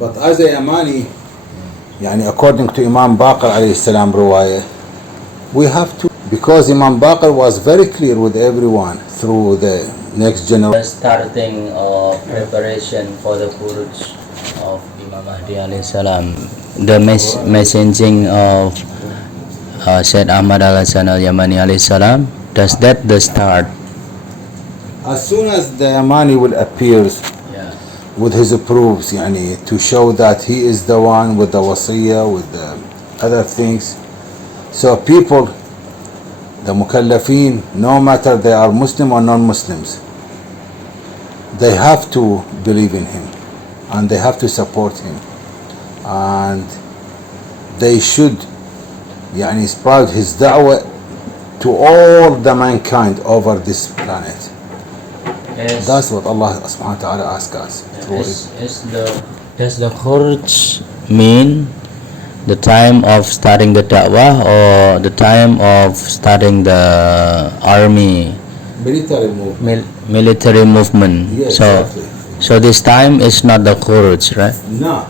But as a Yamani, يعني according to Imam Baqir alayhi salam riwayah, we have to, because Imam Baqir was very clear with everyone through the next generation. The starting of preparation for the Khuruj of Imam Mahdi alayhi salam, the messaging of Said Ahmad al-Hasan al-Yamani alayhi salam, does that the start? As soon as the Yamani will appear with his proofs, yani, to show that he is the one with the wasiyah, with the other things, so people, the mukallafin, no matter they are Muslim or non-Muslims, they have to believe in him and they have to support him, and they should يعني spread his da'wah to all the mankind over this planet. Yes. That's what Allah subhanahu wa ta'ala asks us. Does the Khuruj mean the time of starting the da'wah or the time of starting the army military movement? Yes, So exactly. so this time is not the Khuruj, right? No,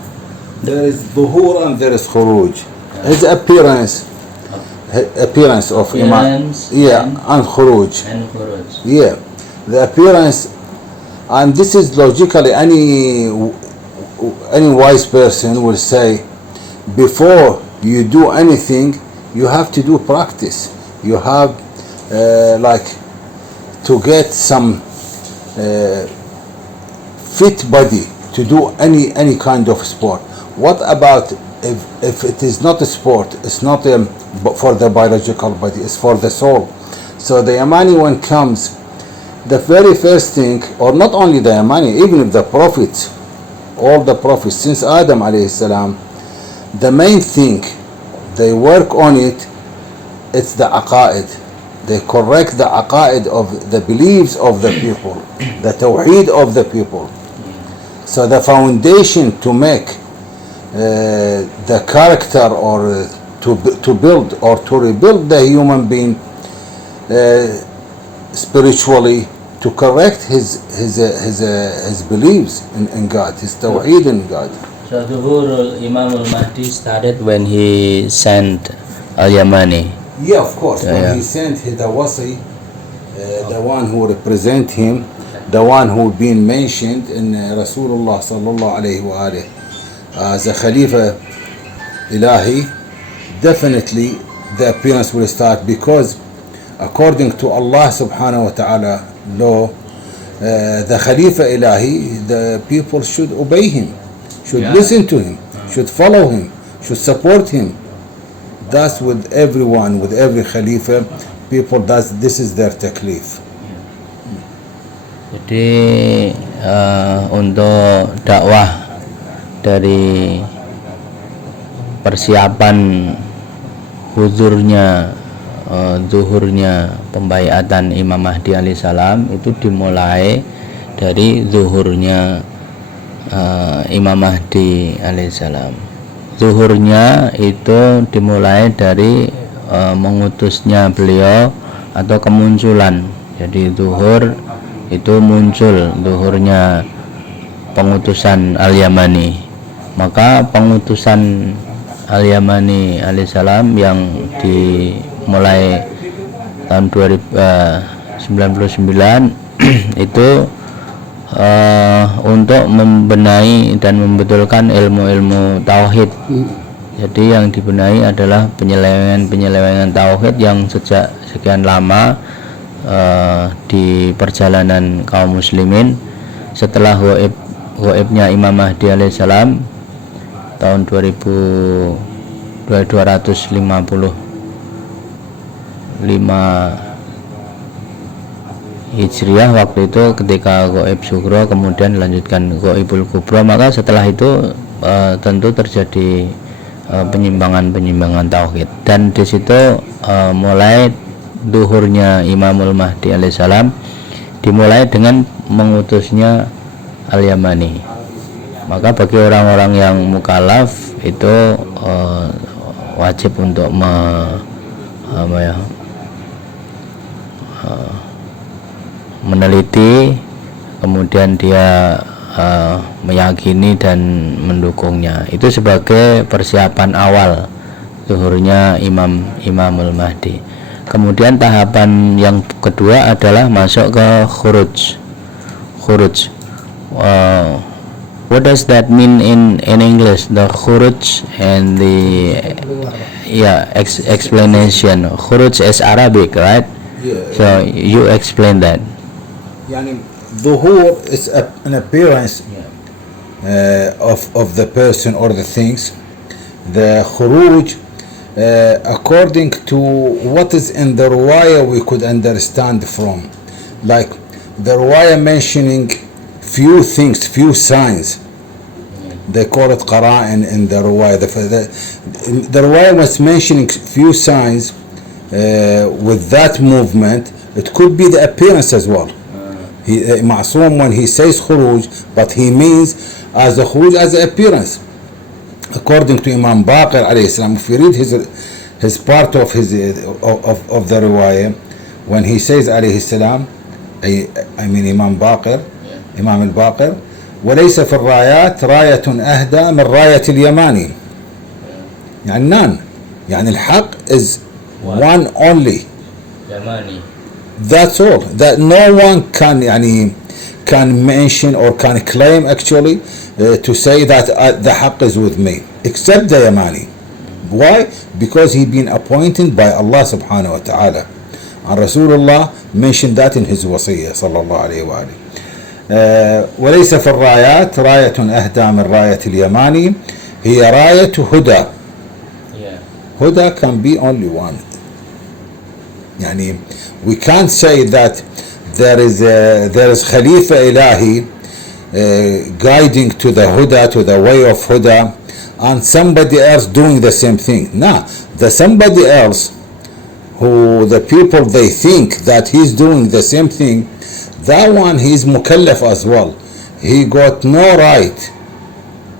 there is dhuhur and there is khuruj. His appearance of Imam, and khuruj. And Khuruj. Yeah, the appearance, and this is logically any wise person will say, before you do anything, you have to do practice. You have like to get some fit body to do any kind of sport. What about if it is not a sport? It's not for the biological body, it's for the soul. So the Yamani one comes, the very first thing, or not only the Yamani, even if the prophets, all the prophets since Adam alayhi salam, the main thing they work on it's the aqaid. They correct the aqaid of the beliefs of the people, the tawheed of the people. So the foundation to make the character, or to build or to rebuild the human being spiritually, to correct his beliefs in God, his tawheed in God. So Zuhur Imam al-Mahdi started when he sent al-Yamani. Yeah, of course. When he sent the wasi, the one who represent him, the one who been mentioned in Rasulullah sallallahu alayhi wa alihi as a Khalifa Ilahi, definitely the appearance will start, because according to Allah subhanahu wa ta'ala law, the Khalifa Ilahi, the people should obey him, should listen to him, should follow him, should support him. That's with everyone, with every Khalifa, people, this is their taklif. Jadi untuk dakwah dari persiapan huzurnya, zuhurnya pembaiatan Imam Mahdi alaihissalam itu dimulai dari zuhurnya Imam Mahdi alaihissalam. Zuhurnya itu dimulai dari mengutusnya beliau atau kemunculan. Jadi zuhur itu muncul, zuhurnya pengutusan Al-Yamani. Maka pengutusan Al-Yamani alaihissalam yang dimulai tahun 1999 itu untuk membenahi dan membetulkan ilmu-ilmu tauhid. Jadi yang dibenahi adalah penyelewengan tauhid yang sejak sekian lama di perjalanan kaum muslimin setelah gaibnya Imam Mahdi alaihissalam tahun 255 Hijriah, waktu itu ketika gaib sugro kemudian dilanjutkan gaibul kubro, maka setelah itu tentu terjadi penyimpangan tauhid, dan di situ mulai duhurnya Imamul Mahdi alaihissalam dimulai dengan mengutusnya Al-Yamani. Maka bagi orang-orang yang mukallaf itu wajib untuk meneliti, kemudian dia meyakini dan mendukungnya. Itu sebagai persiapan awal zuhurnya Imamul Mahdi. Kemudian tahapan yang kedua adalah masuk ke khuruj. What does that mean in English? The khuruj and the explanation. Khuruj is Arabic, right? Yeah. So you explain that. Yani, ظهور is an appearance of the person or the things. The khuruj, according to what is in the ruwaya, we could understand from, like the ruwaya mentioning few things, few signs. They call it qara'in in the ruwaya. The ruwaya was mentioning few signs with that movement. It could be the appearance as well. Ma'soom, when he says khuruj, but he means as a khuruj, as an appearance. According to Imam Baqir alayhi salam, if you read his part of of the riwayah, when he says alayhi salam, I mean Imam Baqir, Imam al-Baqir, وليس في الرايات راية أهدى من راية اليماني. يعني none. يعني الحق is one only. Yamani. That's all. That no one can can mention or can claim actually to say that the haqq is with me, except the Yamani. Why? Because he been appointed by Allah subhanahu wa ta'ala. And Rasulullah mentioned that in his wasiyah sallallahu alayhi wa alihi. وليس في الرايات راية أهدى من راية اليماني هي راية هدى. Huda can be only one. Yani, we can't say that there is Khalifa Ilahi guiding to the Huda, to the way of Huda, and somebody else doing the same thing. No, the somebody else who the people they think that he's doing the same thing, that one he's mukallaf as well. He got no right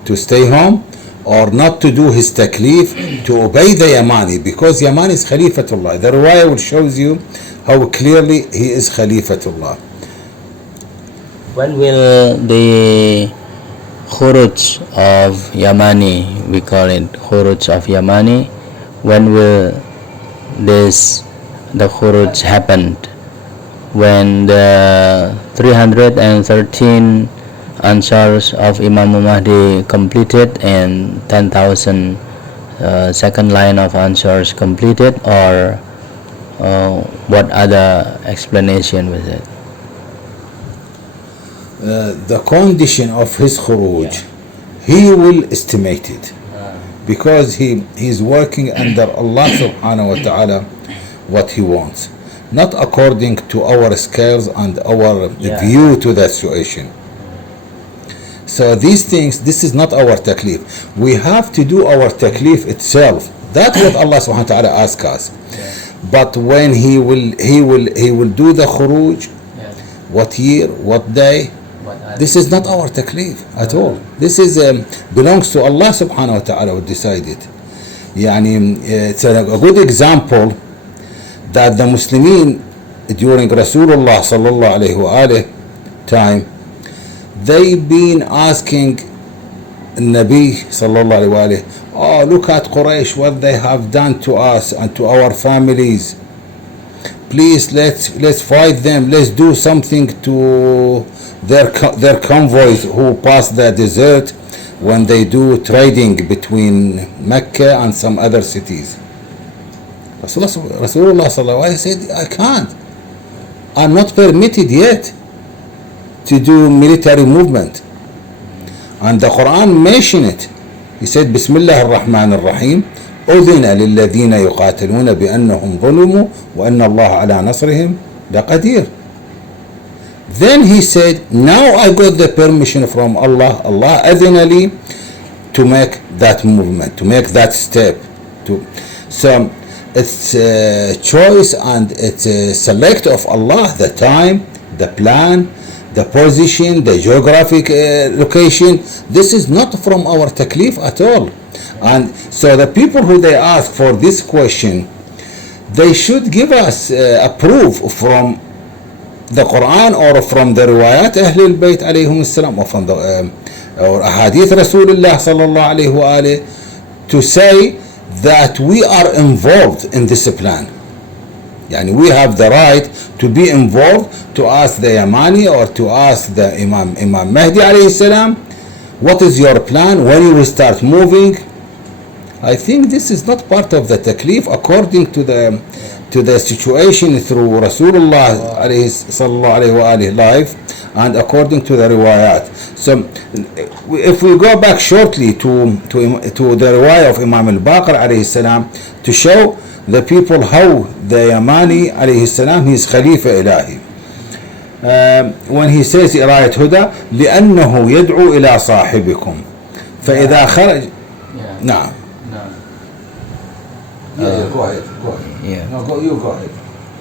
to stay home or not to do his taklif, to obey the Yamani, because Yamani is Khalifatullah. The riwayah will shows you how clearly he is Khalifatullah. When will the khuruj of Yamani, we call it khuruj of Yamani, when will the khuruj happened? When the 313 Ansars of Imam Mahdi completed and 10,000 second line of Ansars completed, or what other explanation with it? The condition of his khuruj, he will estimate it, because he is working under Allah subhanahu wa ta'ala what he wants, not according to our scales and our view to the situation. So these things, this is not our taklif. We have to do our taklif itself. That's what Allah subhanahu wa ta'ala asks us. But when he will do the khuruj, what year, what day, this is not our taklif at all. This is belongs to Allah subhanahu wa ta'ala who decided. Yani, it's a good example that the Muslimin during Rasulullah sallallahu alayhi wa alayhi time, they been asking Nabi sallallahu alayhi wa alayhi, oh, look at Quraysh, what they have done to us and to our families. Please, let's fight them. Let's do something to their convoys who pass the desert when they do trading between Mecca and some other cities. Rasulullah sallallahu alayhi wa said, I can't. I'm not permitted yet to do military movement. And the Quran mentioned it. He said, Bismillah ar-Rahman ar-Rahim, أذن للذين يقاتلون بأنهم ظلموا وأن الله على نصرهم لقدير. Then he said, now I got the permission from Allah. Allah أذن لي to make that movement, to make that step. So it's a choice and it's a select of Allah, the time, the plan, the position, the geographic location. This is not from our taklif at all. And so the people who they ask for this question, they should give us a proof from the Quran or from the riwayat Ahl al-Bayt alayhim salam, or from the or ahadith Rasulullah sallallahu alayhi wa alayhi, to say that we are involved in this plan. Yani we have the right to be involved, to ask the Yamani or to ask the Imam Mahdi alayhi salam, what is your plan, when you will start moving. I think this is not part of the taklif according to the situation through Rasulullah alayhi sallallahu alayhi wa alayhi life, and according to the riwayat. So if we go back shortly to the riwayah of Imam al-Baqir alayhi salam, to show the people how the Yamani alayhi salam, he is Khalifa Ilahi. When he says إراية هدى لأنه يدعو إلى صاحبكم فإذا خرج. نعم. Yeah, go ahead. Yeah. No, you go ahead.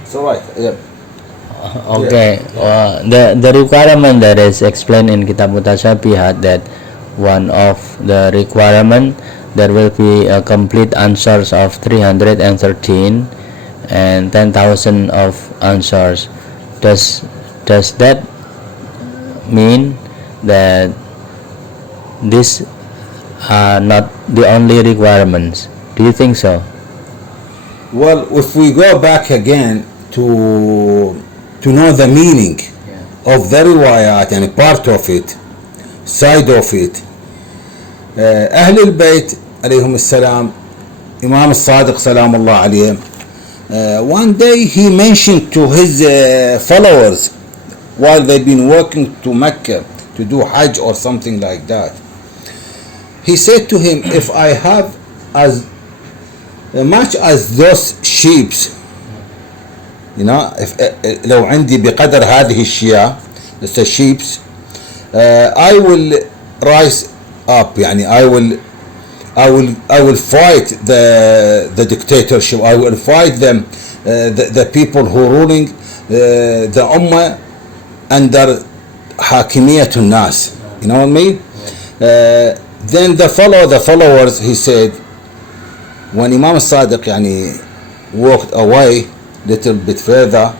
It's all right. Yeah. Okay. The requirement that is explained in Kitab Mutashabihat, that one of the requirement there will be a complete answers of 313 and 10,000 of answers. Does that mean that these are not the only requirements? Do you think so? Well, if we go back again to know the meaning of the riwayat and part of it, side of it, Ahl al-Bayt alayhim salam, Imam al-Sadiq salam Allah alayhim, one day he mentioned to his followers while they've been working to Mecca to do Hajj or something like that, he said to him, if I have as much as those sheep, you know, if لو عندي بقدر هذه الشياه, the sheep, I will rise up, يعني I will fight the dictatorship. I will fight them, the people who are ruling the ummah under حاكمية الناس. You know what I mean? Then the followers, he said, when Imam Sadiq yani walked away little bit further,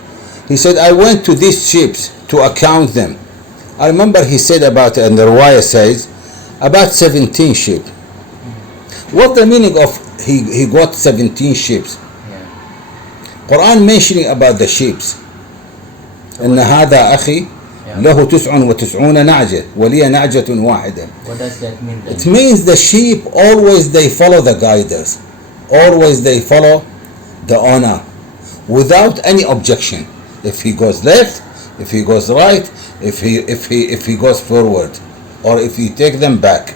he said, I went to these sheep to account them. I remember he said about, and the riwayah says, about 17 sheep. What the meaning of he got 17 sheep? Quran mentioning about the sheep. إن هذا أخي له 99 نعجة ولي نعجة واحدة. What does that mean then? It means the sheep always they follow the guiders. Always they follow the owner without any objection. If he goes left, if he goes right, if he goes forward, or if you take them back.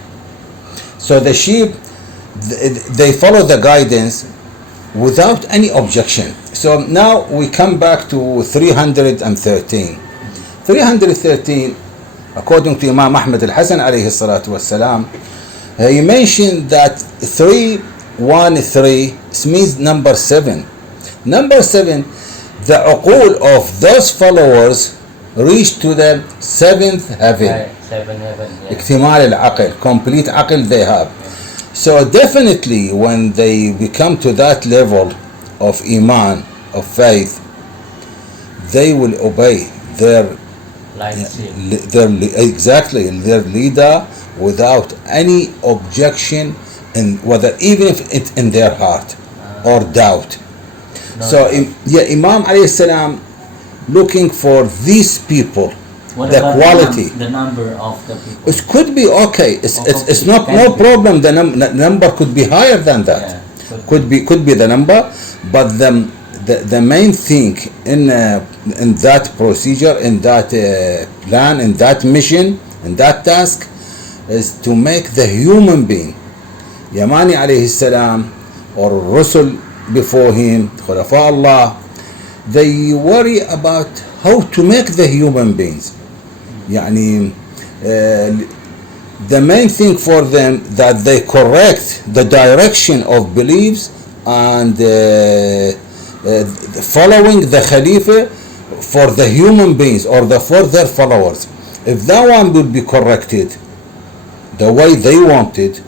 So the sheep, they follow the guidance without any objection. So now we come back to 313. 313, according to Imam Ahmad al-Hasan alayhi salatu wassalam, he mentioned that 313 means number 7. Number 7, the uqul of those followers reach to the 7th heaven. Right, 7 heaven. Yeah. اكتمال العقل, complete aql they have. So definitely when they become to that level of iman, of faith, they will obey their exactly their leader without any objection, and whether even if it's in their heart or doubt. So Imam alayhi salam looking for these people, What the about quality. The number of the people? It could be okay. It's not no problem. The number could be higher than that. Yeah, Could be the number, but the main thing in that procedure, in that plan, in that mission, in that task, is to make the human being, Yamani alayhi salam, or Rasul before him, Khulafa Allah, they worry about how to make the human beings. يعني the main thing for them that they correct the direction of beliefs and following the Khalifa for the human beings or for their followers. If that one would be corrected the way they wanted,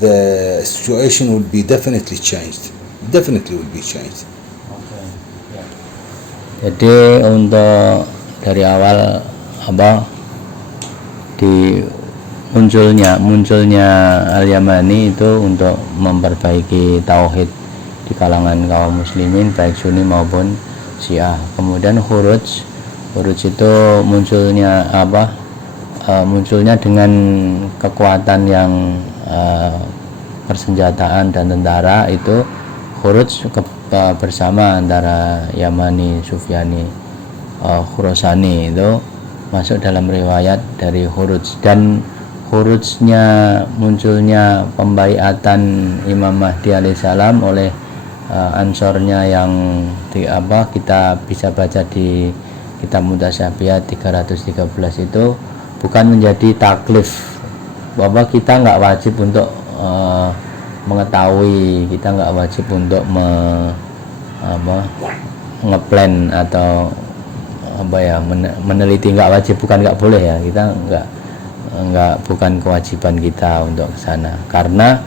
the situation would be definitely changed. Definitely would be changed. Okay. Yeah. Jadi untuk dari awal di munculnya Al-Yamani itu untuk memperbaiki tauhid di kalangan kaum muslimin baik Sunni maupun Syiah. Kemudian Khuruj itu munculnya dengan kekuatan yang persenjataan dan tentara, itu Khuruj bersama antara Yamani, Sufyani, Khurasani itu masuk dalam riwayat dari Khuruj. Dan munculnya pembaiatan Imam Mahdi alaihissalam oleh ansornya yang kita bisa baca di kitab Mutasyabihat 313 itu bukan menjadi taklif, bahwa kita nggak wajib untuk mengetahui, kita nggak wajib untuk ngeplan atau meneliti, nggak wajib, bukan nggak boleh ya, kita bukan kewajiban kita untuk ke sana, karena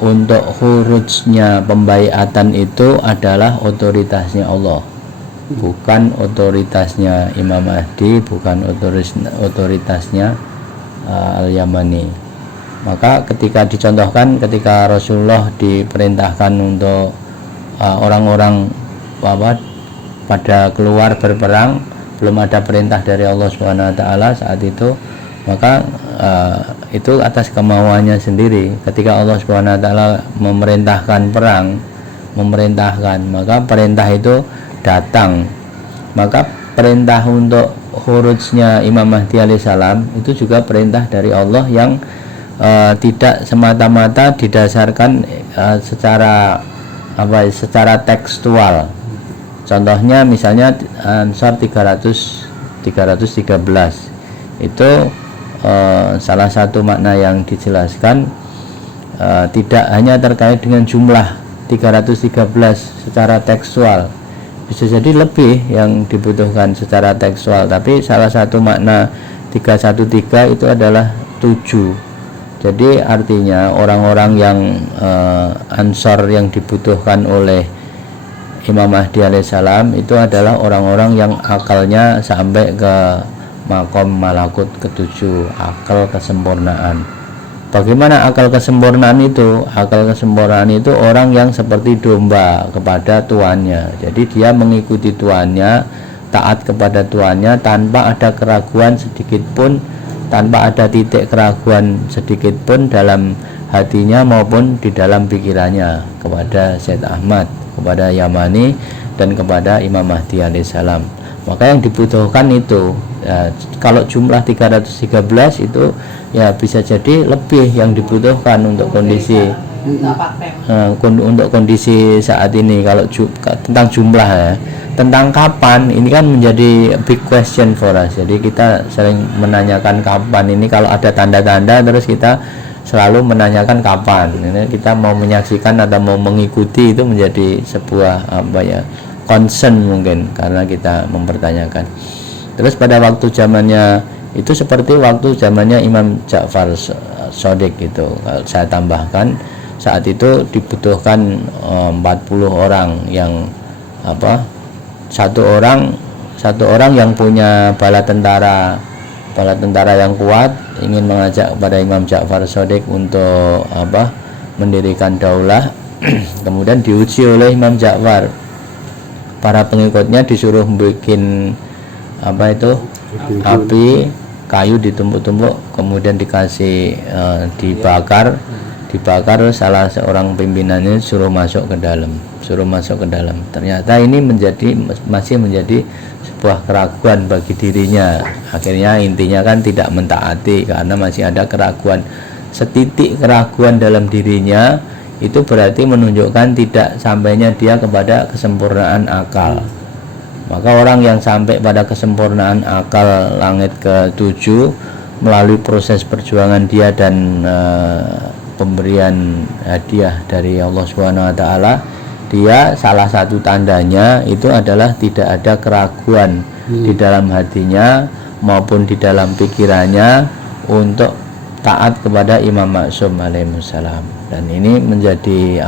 untuk khurujnya pembaiatan itu adalah otoritasnya Allah, bukan otoritasnya Imam Mahdi, bukan otoritasnya Al-Yamani. Maka ketika dicontohkan, ketika Rasulullah diperintahkan untuk orang-orang pada keluar berperang, belum ada perintah dari Allah SWT saat itu, maka itu atas kemauannya sendiri. Ketika Allah SWT memerintahkan perang, maka perintah itu datang, maka perintah untuk khurujnya Imam Mahdi alaihissalam itu juga perintah dari Allah yang tidak semata-mata didasarkan secara tekstual. Contohnya misalnya Ansar 313 itu salah satu makna yang dijelaskan tidak hanya terkait dengan jumlah 313 secara tekstual, bisa jadi lebih yang dibutuhkan secara tekstual, tapi salah satu makna 313 itu adalah 7. Jadi artinya orang-orang yang Ansar yang dibutuhkan oleh Imam Mahdi alaihissalam itu adalah orang-orang yang akalnya sampai ke makom malakut ke-7, akal kesempurnaan. Bagaimana akal kesempurnaan itu? Akal kesempurnaan itu orang yang seperti domba kepada tuannya. Jadi dia mengikuti tuannya, taat kepada tuannya tanpa ada keraguan sedikit pun, tanpa ada titik keraguan sedikit pun dalam hatinya maupun di dalam pikirannya kepada Syed Ahmad, kepada Yamani, dan kepada Imam Mahdi alaihissalam. Maka yang dibutuhkan itu kalau jumlah 313 itu ya bisa jadi lebih yang dibutuhkan untuk kondisi untuk kondisi saat ini. Kalau tentang jumlah ya, tentang kapan ini kan menjadi big question for us. Jadi kita sering menanyakan kapan ini, kalau ada tanda-tanda terus kita selalu menanyakan kapan. Ini kita mau menyaksikan atau mau mengikuti itu menjadi sebuah concern mungkin, karena kita mempertanyakan. Terus pada waktu zamannya itu seperti waktu zamannya Imam Ja'far Shadiq itu, saya tambahkan saat itu dibutuhkan 40 orang yang satu orang yang punya bala tentara yang kuat ingin mengajak kepada Imam Ja'far Shadiq untuk mendirikan daulah. Kemudian diuji oleh Imam Ja'far, para pengikutnya disuruh bikin api kayu ditumpuk-tumpuk, kemudian dikasih dibakar, salah seorang pimpinannya suruh masuk ke dalam. Ternyata ini masih menjadi sebuah keraguan bagi dirinya. Akhirnya intinya kan tidak mentaati karena masih ada keraguan. Setitik keraguan dalam dirinya itu berarti menunjukkan tidak sampainya dia kepada kesempurnaan akal. Maka orang yang sampai pada kesempurnaan akal langit ke-7 melalui proses perjuangan dia dan pemberian hadiah dari Allah SWT, dia salah satu tandanya itu adalah tidak ada keraguan di dalam hatinya maupun di dalam pikirannya untuk taat kepada Imam Maksum alaihissalam. Dan ini menjadi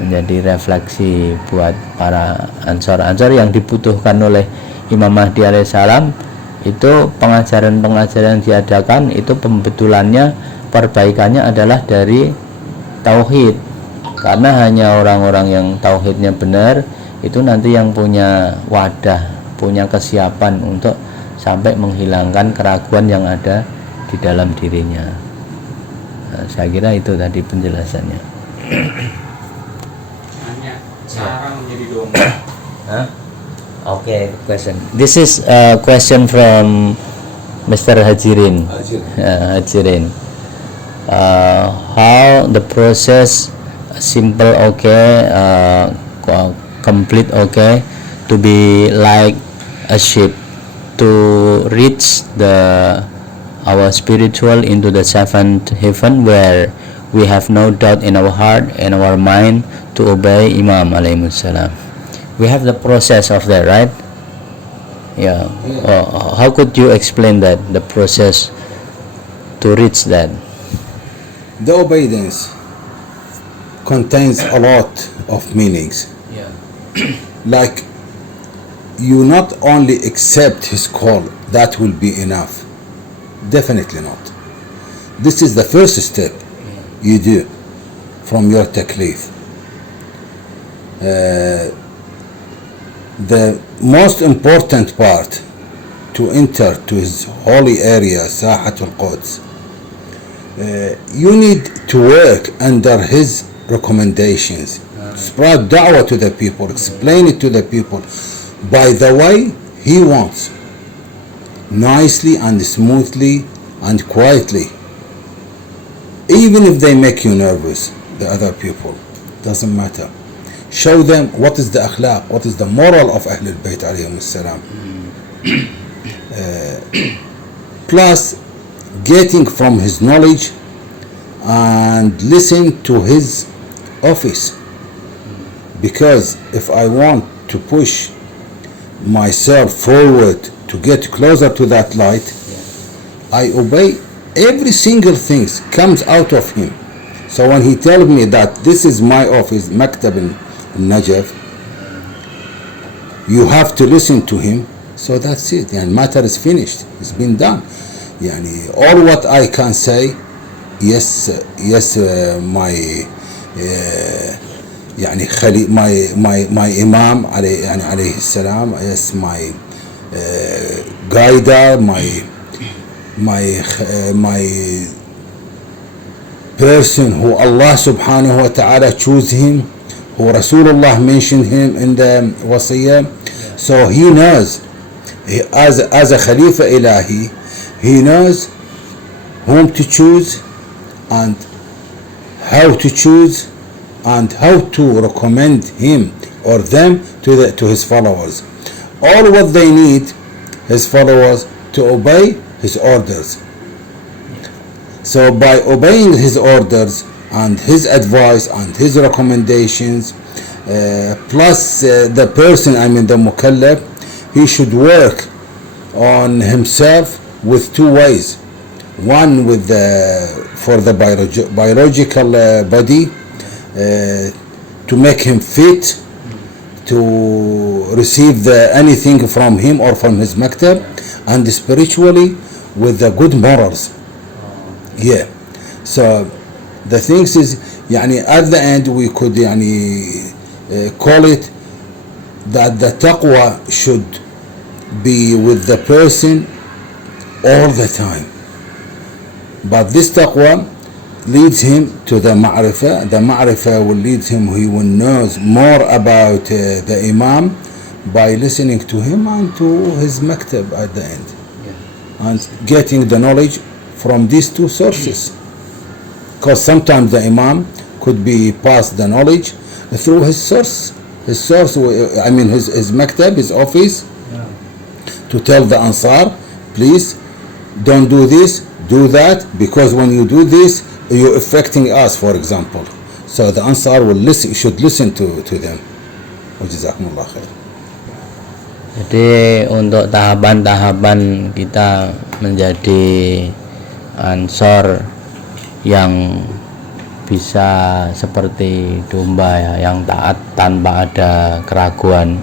menjadi refleksi buat para ansor-ansor yang dibutuhkan oleh Imam Mahdi alaihissalam. Itu pengajaran-pengajaran yang diadakan itu pembetulannya, perbaikannya adalah dari tauhid, karena hanya orang-orang yang tauhidnya benar itu nanti yang punya wadah, punya kesiapan untuk sampai menghilangkan keraguan yang ada di dalam dirinya. Nah, saya kira itu tadi penjelasannya. Hanya cara menjadi domba. Okay, question. This is a question from Mr. Hajirin. Hajirin. How the process simple okay, complete okay, to be like a ship to reach our spiritual into the seventh heaven, where we have no doubt in our heart and our mind to obey Imam alaihi salam. We have the process of that, right? Yeah. How could you explain that, the process to reach that? The obedience contains a lot of meanings. Yeah. Like, you not only accept his call, that will be enough. Definitely not. This is the first step you do from your taklif. The most important part to enter to his holy area, Sahat al-Quds, you need to work under his recommendations. Spread da'wah to the people, explain it to the people by the way he wants, nicely and smoothly and quietly. Even if they make you nervous, the other people, doesn't matter. Show them what is the akhlaq, what is the moral of Ahlul Bayt alayhim salam. Plus, getting from his knowledge and listen to his office. Because if I want to push myself forward to get closer to that light, I obey every single thing comes out of him. So when he tells me that this is my office, Maktab al-Najaf, you have to listen to him. So that's it. And matter is finished. It's been done. Yani, all what I can say, yes, my يعني my Imam عليه السلام, yes, my guider, my person who Allah subhanahu wa ta'ala choose him, who Rasulullah mentioned him in the Wasiyah. So he knows, as a Khalifa Ilahi, he knows whom to choose and how to choose and how to recommend him or them to his followers. All what they need, his followers, to obey his orders. So by obeying his orders and his advice and his recommendations, plus the person, the mukallaf, he should work on himself with two ways. One for the biological body, to make him fit to receive anything from him or from his maktab, and spiritually with the good morals. Yeah. So the things is, at the end we could call it that the taqwa should be with the person all the time. But this taqwa leads him to the ma'rifah. The ma'rifah will lead him, he will know more about the Imam by listening to him and to his maktab at the end. And getting the knowledge from these two sources. Because sometimes the Imam could be passed the knowledge through his source. His maktab, his office, to tell the Ansar, please don't do this, do that, because when you do this, you're affecting us, for example. So the Ansar should listen to them. Jazakumullah khair. Jadi untuk tahapan-tahapan kita menjadi ansor yang bisa seperti domba ya, yang taat tanpa ada keraguan.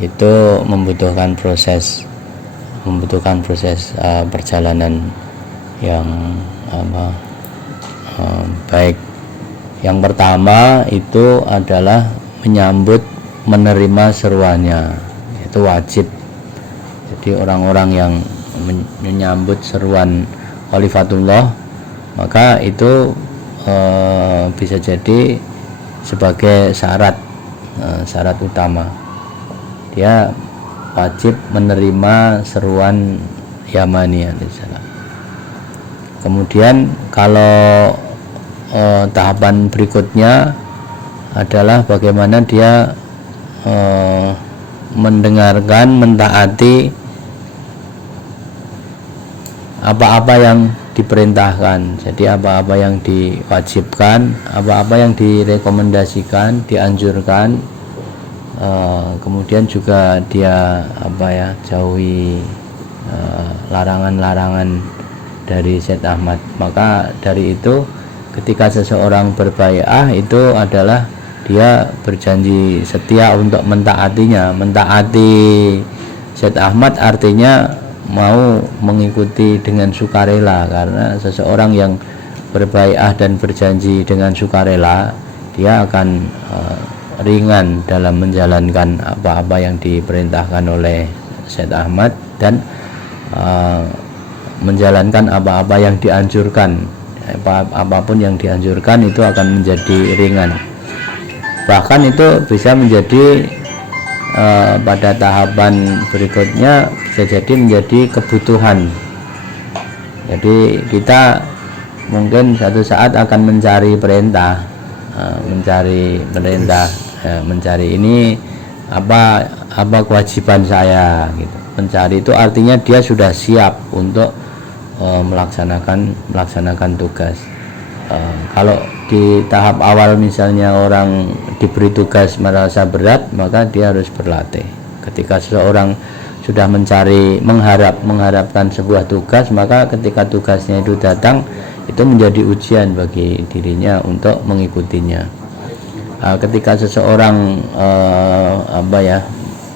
Itu membutuhkan proses perjalanan yang baik. Yang pertama itu adalah menerima seruannya, itu wajib. Jadi orang-orang yang menyambut seruan Khalifatullah, maka itu bisa jadi sebagai syarat utama, dia wajib menerima seruan Yamani alaihissalam. Kemudian kalau tahapan berikutnya adalah bagaimana dia mendengarkan, mentaati apa-apa yang diperintahkan. Jadi apa-apa yang diwajibkan, apa-apa yang direkomendasikan, dianjurkan, kemudian juga dia jauhi larangan-larangan dari Syed Ahmad. Maka dari itu ketika seseorang berbai'ah itu adalah dia berjanji setia untuk mentaatinya. Mentaati Syed Ahmad artinya mau mengikuti dengan sukarela, karena seseorang yang berbai'ah dan berjanji dengan sukarela, dia akan ringan dalam menjalankan apa-apa yang diperintahkan oleh Syed Ahmad dan menjalankan apa-apa yang dianjurkan. Apapun yang dianjurkan itu akan menjadi ringan, bahkan itu bisa menjadi pada tahapan berikutnya bisa jadi menjadi kebutuhan. Jadi kita mungkin satu saat akan mencari perintah, mencari ini apa kewajiban saya gitu. Mencari itu artinya dia sudah siap untuk melaksanakan tugas. Kalau di tahap awal misalnya orang diberi tugas merasa berat, maka dia harus berlatih. Ketika seseorang sudah mengharapkan sebuah tugas, maka ketika tugasnya itu datang, itu menjadi ujian bagi dirinya untuk mengikutinya. Ketika seseorang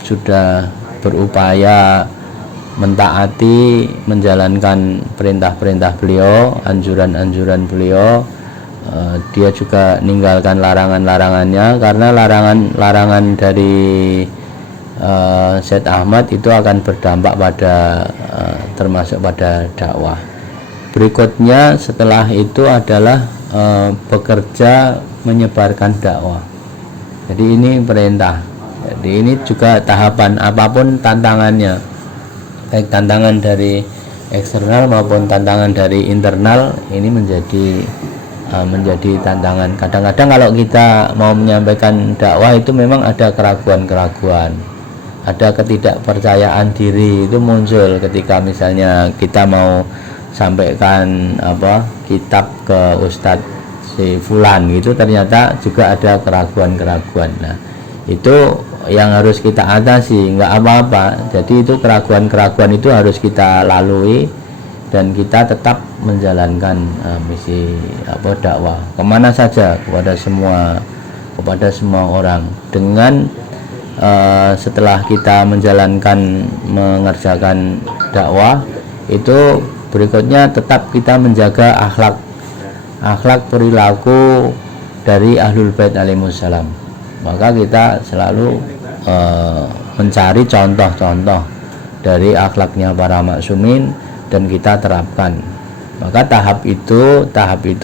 sudah berupaya mentaati, menjalankan perintah-perintah beliau, anjuran-anjuran beliau, dia juga meninggalkan larangan-larangannya, karena larangan-larangan dari Syed Ahmad itu akan berdampak pada termasuk pada dakwah. Berikutnya setelah itu adalah bekerja menyebarkan dakwah. Jadi ini perintah. Jadi ini juga tahapan, apapun tantangannya, baik tantangan dari eksternal maupun tantangan dari internal, ini menjadi tantangan. Kadang-kadang kalau kita mau menyampaikan dakwah itu memang ada keraguan-keraguan, ada ketidakpercayaan diri itu muncul ketika misalnya kita mau sampaikan kitab ke Ustadz si Fulan gitu, ternyata juga ada keraguan-keraguan. Nah, itu yang harus kita atasi, nggak apa-apa. Jadi itu keraguan-keraguan itu harus kita lalui dan kita tetap menjalankan misi dakwah kemana saja, kepada semua orang. Dengan setelah kita mengerjakan dakwah itu, berikutnya tetap kita menjaga akhlak perilaku dari Ahlul Bait alaihissalam. Maka kita selalu mencari contoh-contoh dari akhlaknya para maksumin dan kita terapkan. Maka tahap itu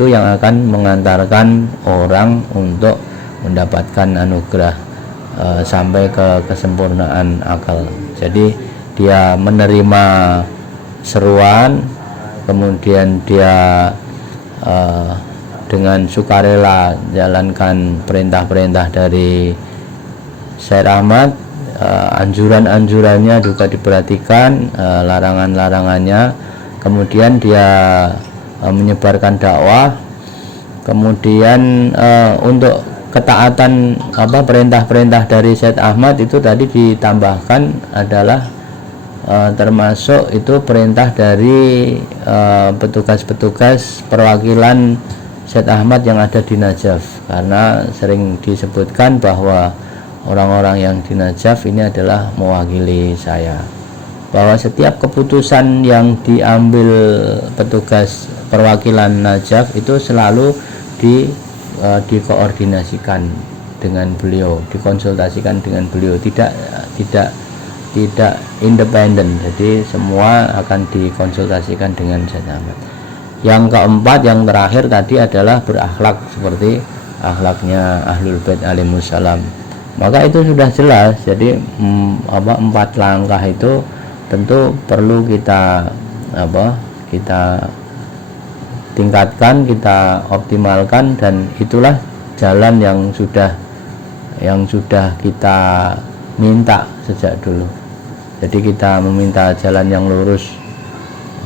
yang akan mengantarkan orang untuk mendapatkan anugerah sampai ke kesempurnaan akal. Jadi dia menerima seruan, kemudian dia dengan sukarela jalankan perintah-perintah dari Syed Ahmad, anjuran-anjurannya juga diperhatikan, larangan-larangannya, kemudian dia menyebarkan dakwah, kemudian untuk ketaatan perintah-perintah dari Syed Ahmad itu tadi ditambahkan adalah termasuk itu perintah dari petugas-petugas perwakilan Syed Ahmad yang ada di Najaf, karena sering disebutkan bahwa orang-orang yang di Najaf ini adalah mewakili saya, bahwa setiap keputusan yang diambil petugas perwakilan Najaf itu selalu dikoordinasikan dengan beliau, dikonsultasikan dengan beliau, tidak independen, jadi semua akan dikonsultasikan dengan Syed Ahmad. Yang keempat, yang terakhir tadi adalah berakhlak seperti akhlaknya Ahlul Bait alaihissalam. Maka itu sudah jelas. Jadi 4 langkah itu tentu perlu kita tingkatkan, kita optimalkan, dan itulah jalan yang sudah kita minta sejak dulu. Jadi kita meminta jalan yang lurus,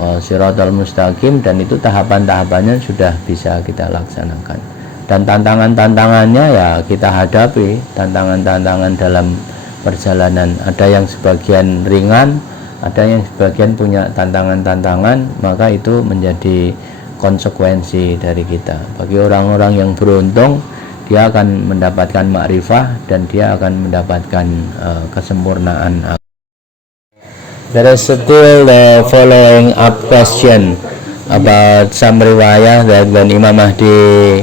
Shiratal Mustaqim, dan itu tahapan-tahapannya sudah bisa kita laksanakan. Dan tantangan-tantangannya ya kita hadapi, tantangan-tantangan dalam perjalanan. Ada yang sebagian ringan, ada yang sebagian punya tantangan-tantangan, maka itu menjadi konsekuensi dari kita. Bagi orang-orang yang beruntung, dia akan mendapatkan makrifah dan dia akan mendapatkan kesempurnaan. There is still the following up question about some riwayah that when Imam Mahdi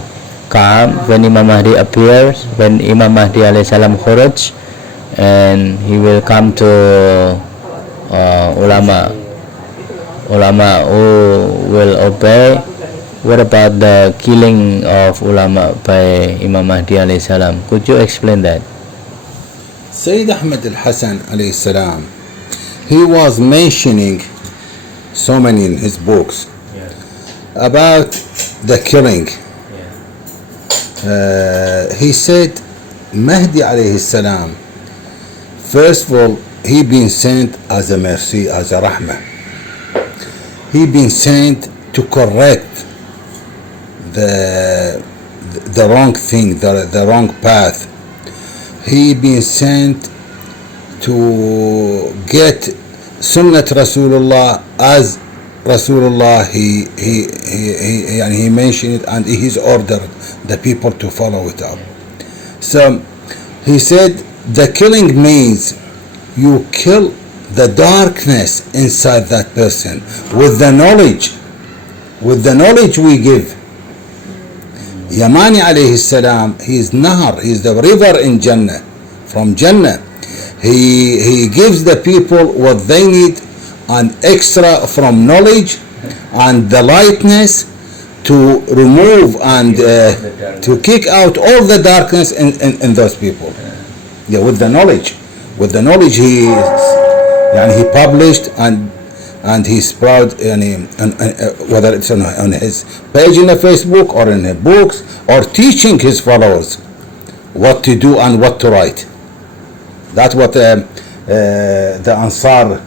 appears, when Imam Mahdi alaihissalam khuruj, and he will come to ulama who will obey. What about the killing of ulama by Imam Mahdi alaihissalam? Could you explain that? Sayyid Ahmad al-Hasan alayhi salam, he was mentioning so many in his books about the killing. He said Mahdi alayhi salam, first of all, he been sent as a mercy, as a rahmah. He been sent to correct the wrong thing, the wrong path. He been sent to get Sunnat Rasulullah, as Rasulullah he mentioned it, and he's ordered the people to follow it up. So he said the killing means you kill the darkness inside that person with the knowledge we give. Yamani alayhi salam, he is Nahar, he is the river in Jannah, from Jannah. He gives the people what they need, and extra from knowledge and the lightness to remove and to kick out all the darkness in those people. Yeah, with the knowledge he published and he's proud, whether it's on his page in the Facebook or in the books, or teaching his followers what to do and what to write. That's what the Ansar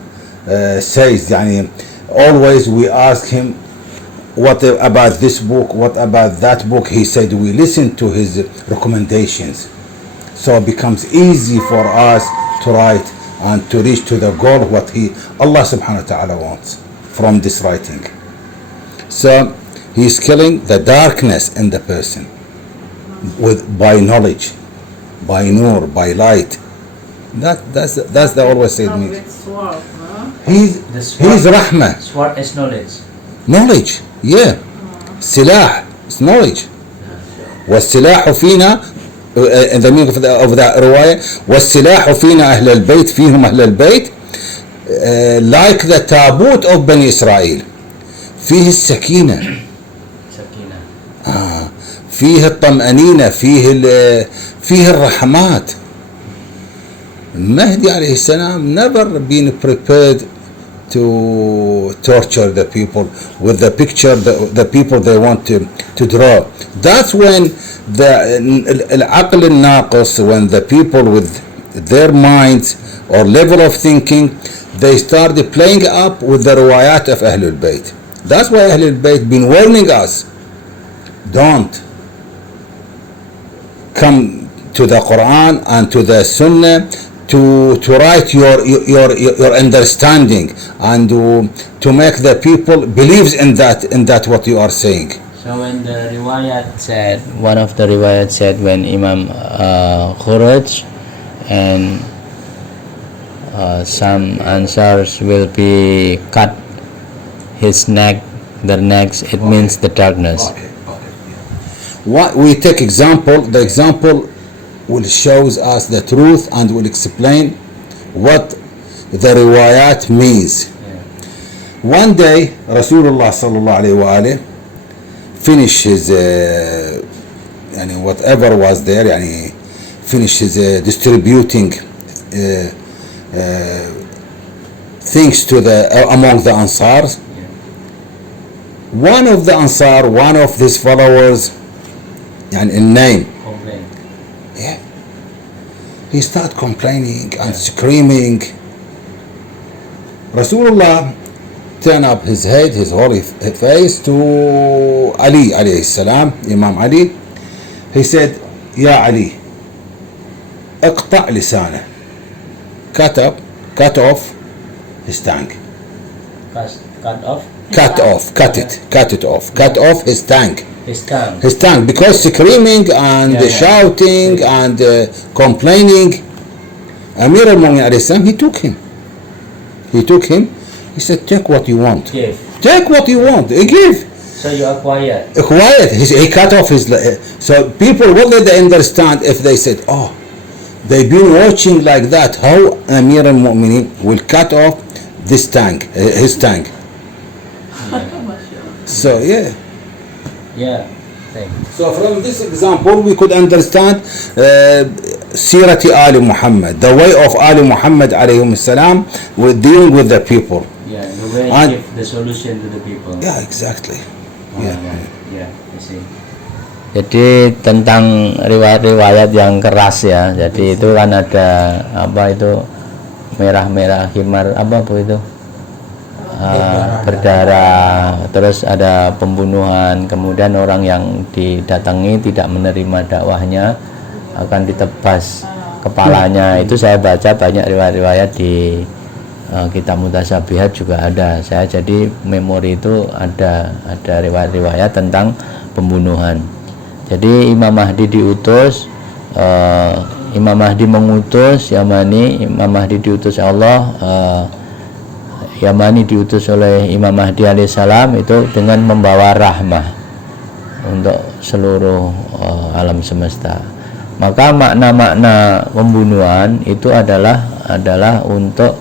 says. Always we ask him, what about this book, what about that book? He said we listen to his recommendations, so it becomes easy for us to write and to reach to the goal what Allah subhanahu wa ta'ala wants from this writing. So he's killing the darkness in the person by knowledge, by nur, by light. That's the always said means. He's rahmah. Sword is Knowledge, yeah. Silah is knowledge. والسلاح فينا, in the meaning of that رواية, والسلاح فينا أهل البيت, فيهم أهل البيت, like the taboot of بني إسرائيل. فيه السكينة, فيه الطمأنينة, فيه الرحمات. Mahdi alayhi salam never been prepared to torture the people with the picture, the people they want to draw. That's when the al-aql al-naqis, when the people with their minds or level of thinking, they started playing up with the riwayat of Ahlul Bayt. That's why Ahlul Bayt been warning us, don't come to the Quran and to the Sunnah to write your understanding and to make the people believes in that what you are saying. So when the riwayat said, one of the riwayat said when Imam Khuraj and some Ansars will be cut his neck, their necks, it means the darkness. Okay. What we take example, the example will shows us the truth and will explain what the riwayat means. One day Rasulullah sallallahu alaihi wasallam finished his yani whatever was there, yani finished his distributing things to the among the Ansars. One of the Ansar, one of his followers, and in name, Complain. yeah, he started complaining and screaming. Rasulullah turned up his head, his holy face to Ali alayhi salam, Imam Ali. He said, Ya Ali, اقطع لسانه, cut off his tongue. Cut off Cut off his tongue. his tongue. Because screaming and shouting and complaining, Amir al-Mu'minin alayhi salam, he took him. He said, take what you want. Give. Take what you want. Give. So you are quiet. Quiet. He cut off his. So people, what did they understand if they said, oh, they've been watching like that, how Amir al-Mu'minin will cut off this tongue, his tongue. So yeah. Yeah. Thanks. So from this example, we could understand Sirati Ali Muhammad, the way of Ali Muhammad alayhi salam with dealing with the people. Yeah, the way And- to give the solution to the people. Yeah, exactly. Yeah. Yeah, I see. Jadi tentang riwayat-riwayat yang keras ya. Jadi itu kan ada apa itu merah-merah himar apa bu itu berdarah, terus ada pembunuhan, kemudian orang yang didatangi tidak menerima dakwahnya akan ditebas kepalanya. Itu saya baca banyak riwayat-riwayat di kitab Mutasyabihat juga ada. Saya jadi memori itu ada riwayat-riwayat tentang pembunuhan. Jadi Imam Mahdi diutus, Imam Mahdi mengutus Yamani, Imam Mahdi diutus Allah, Yamani diutus oleh Imam Mahdi alaihissalam itu dengan membawa rahmah untuk seluruh alam semesta. Maka makna-makna pembunuhan itu adalah untuk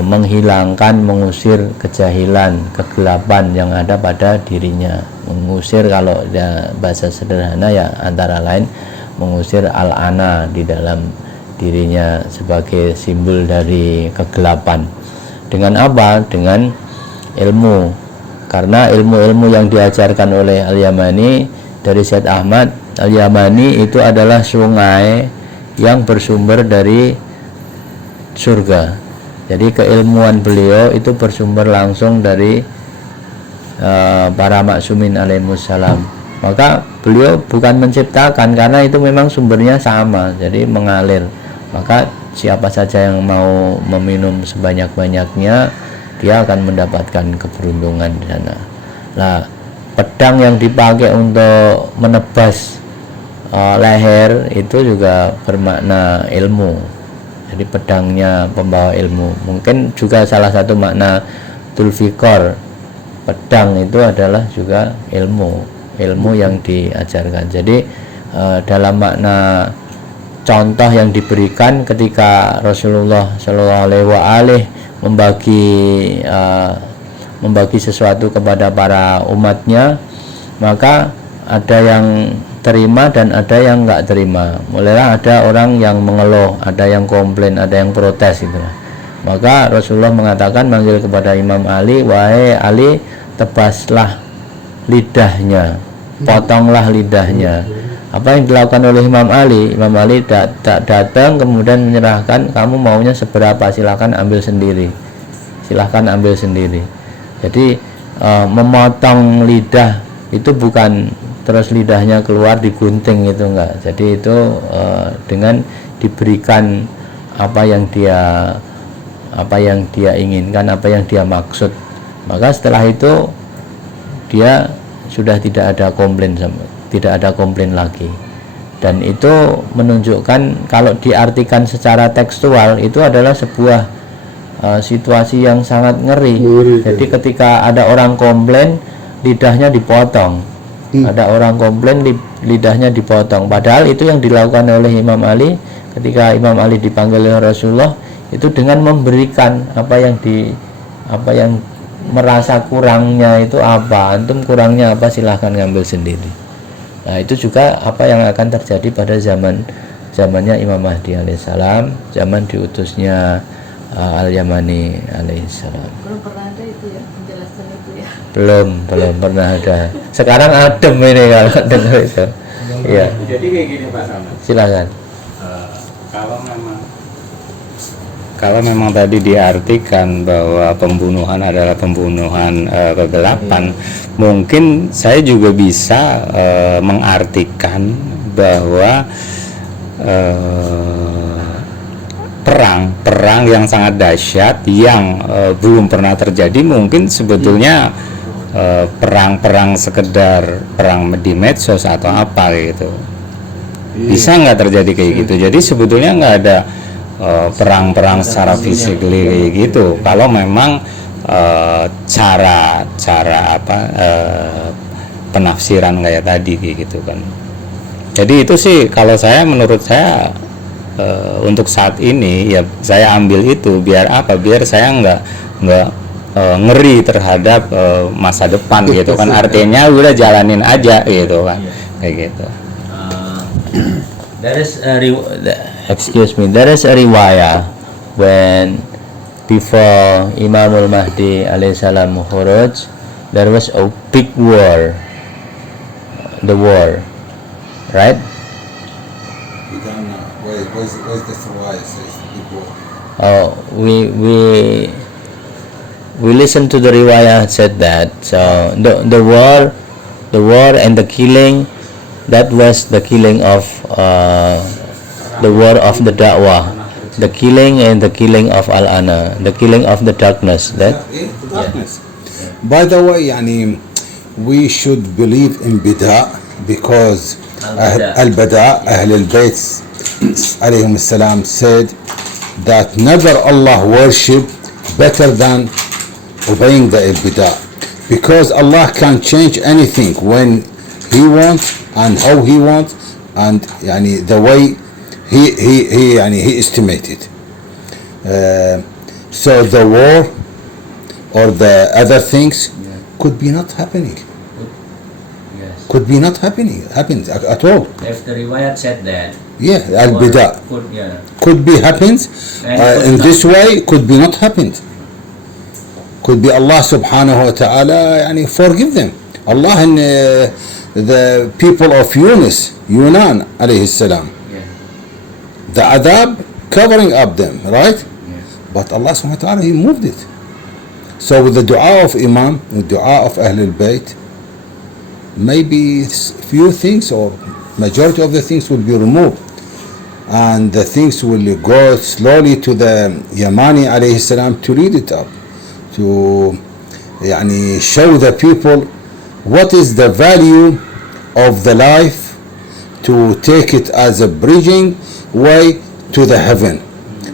menghilangkan, mengusir kejahilan, kegelapan yang ada pada dirinya. Mengusir kalau ya, bahasa sederhana ya antara lain mengusir al-ana di dalam dirinya sebagai simbol dari kegelapan. Dengan apa? Dengan ilmu. Karena ilmu-ilmu yang diajarkan oleh Al-Yamani dari Syed Ahmad Al-Yamani itu adalah sungai yang bersumber dari surga. Jadi keilmuan beliau itu bersumber langsung dari para maksumin alaihissalam. Maka beliau bukan menciptakan, karena itu memang sumbernya sama, jadi mengalir. Maka siapa saja yang mau meminum sebanyak-banyaknya, dia akan mendapatkan keberuntungan di sana. Nah, pedang yang dipakai untuk menebas leher itu juga bermakna ilmu. Jadi pedangnya pembawa ilmu. Mungkin juga salah satu makna Dzulfiqar, pedang itu adalah juga ilmu yang diajarkan. Jadi dalam makna contoh yang diberikan ketika Rasulullah Shallallahu Alaihi membagi sesuatu kepada para umatnya, maka ada yang terima dan ada yang nggak terima. Mulailah ada orang yang mengeluh, ada yang komplain, ada yang protes gitu. Maka Rasulullah mengatakan, manggil kepada Imam Ali, wahai Ali, tebaslah lidahnya, potonglah lidahnya. Apa yang dilakukan oleh Imam Ali? Imam Ali datang kemudian menyerahkan, kamu maunya seberapa, silahkan ambil sendiri. Jadi memotong lidah itu bukan terus lidahnya keluar digunting, itu enggak. Jadi itu dengan diberikan apa yang dia inginkan, apa yang dia maksud. Maka setelah itu dia sudah tidak ada komplain lagi. Dan itu menunjukkan kalau diartikan secara tekstual itu adalah sebuah situasi yang sangat ngeri. Jadi ketika ada orang komplain, lidahnya dipotong. Ada orang komplain, lidahnya dipotong. Padahal itu yang dilakukan oleh Imam Ali ketika Imam Ali dipanggil oleh Rasulullah, itu dengan memberikan apa yang merasa kurangnya itu apa, antum kurangnya apa, silahkan ngambil sendiri. Nah, itu juga apa yang akan terjadi pada zamannya Imam Mahdi alaihissalam, zaman diutusnya Al-Yamani alaihissalam. Belum pernah ada itu ya, penjelasan itu ya. Belum pernah ada. Sekarang adem ini kalau dengar itu. Iya. Jadi kayak gini Pak Samad. Silakan. Kalau memang tadi diartikan bahwa pembunuhan adalah pembunuhan kegelapan, mungkin saya juga bisa mengartikan bahwa perang yang sangat dahsyat yang belum pernah terjadi, mungkin sebetulnya perang sekedar perang di medsos atau apa gitu. Bisa nggak terjadi kayak gitu? Jadi sebetulnya nggak ada perang secara fisik kayak gitu. Kalau memang cara penafsiran kayak tadi kayak gitu kan. Jadi itu sih kalau menurut saya untuk saat ini ya saya ambil itu biar apa? Biar saya nggak ngeri terhadap masa depan gitu kan. Artinya udah jalanin aja gitu kan. Kayak gitu. There is a riwayah when before Imam al-Mahdi alayhi salam khuruj, there was a big war, the war, right? We don't know. Where's the riwayah says big war? Oh, we listen to the riwayah said that. So the war and the killing, that was the killing of the war of the da'wah, the killing and the killing of al-ana, the killing of the darkness. That The darkness. By the way, we should believe in bida because al-bada, Ahl al-Bayt alayhim salam said that never Allah worship better than obeying the al-bida, because Allah can change anything when He wants and how He wants and the way he estimated. So the war or the other things could be not happening. yes. Could be not happening. Happens at all. If the riwayah said that, Yeah, al-bida could be happens in this way. Could be not happened. Could be Allah subhanahu wa ta'ala forgive them. Allah and the people of Yunan alayhi salam, the adab covering up them, right? But Allah subhanahu wa ta'ala, He moved it. So with the dua of Imam, the dua of Ahlul Bayt, maybe few things or majority of the things will be removed, and the things will go slowly to the Yamani alayhi salam to lead it up, to show the people what is the value of the life, to take it as a bridging way to the heaven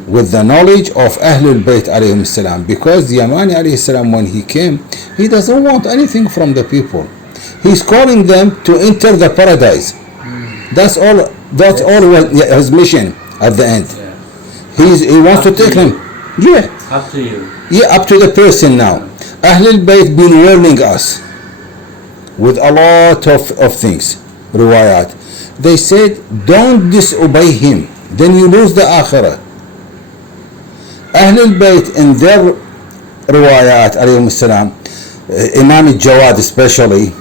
with the knowledge of Ahlul Bayt alayhim salam. Because the Yamani alayhi salam, when he came, he doesn't want anything from the people. He's calling them to enter the paradise. That's all what his mission at the end. He wants to take them. Yeah. up to you. Yeah, up to the person now. Ahlul Bayt been warning us with a lot of things, riwayat. They said, don't disobey him, then you lose the akhirah. Ahlul Bayt in their riwayat alayhim salam, Imam al-Jawad especially,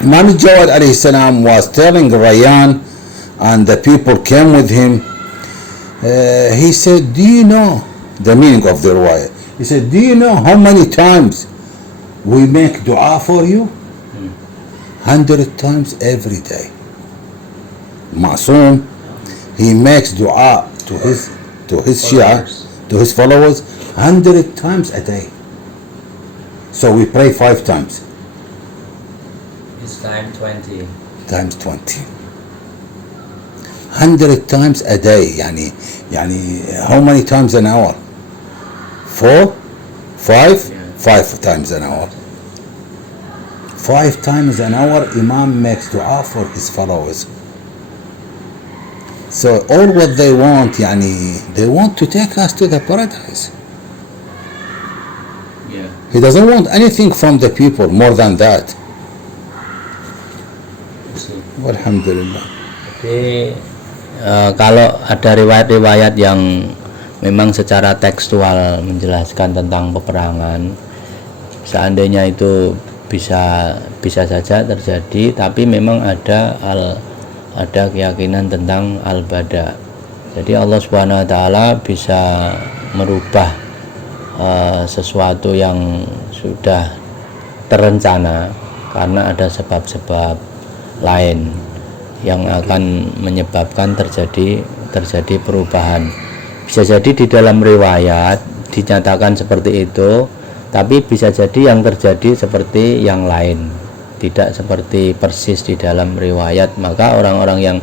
Imam al-Jawad alayhi salam was telling Rayyan, and the people came with him, he said, do you know the meaning of the riwayat? He said, do you know how many times we make dua for you? 100 times every day. Ma'soom, he makes dua to his Shia, to his followers, 100 times a day. So we pray 5 times. This time 20. times 20. 100 times a day. يعني how many times an hour? 4, 5, 5 times an hour. 5 times an hour Imam makes dua for his followers. So all what they want, they want to take us to the paradise. Yeah. He doesn't want anything from the people more than that. Alhamdulillah. Jadi kalau ada riwayat-riwayat yang memang secara tekstual menjelaskan tentang peperangan, seandainya itu bisa saja terjadi, tapi memang ada keyakinan tentang al-bada. Jadi Allah Subhanahu wa taala bisa merubah sesuatu yang sudah terencana karena ada sebab-sebab lain yang akan menyebabkan terjadi perubahan. Bisa jadi di dalam riwayat dinyatakan seperti itu, tapi bisa jadi yang terjadi seperti yang lain, tidak seperti persis di dalam riwayat. Maka orang-orang yang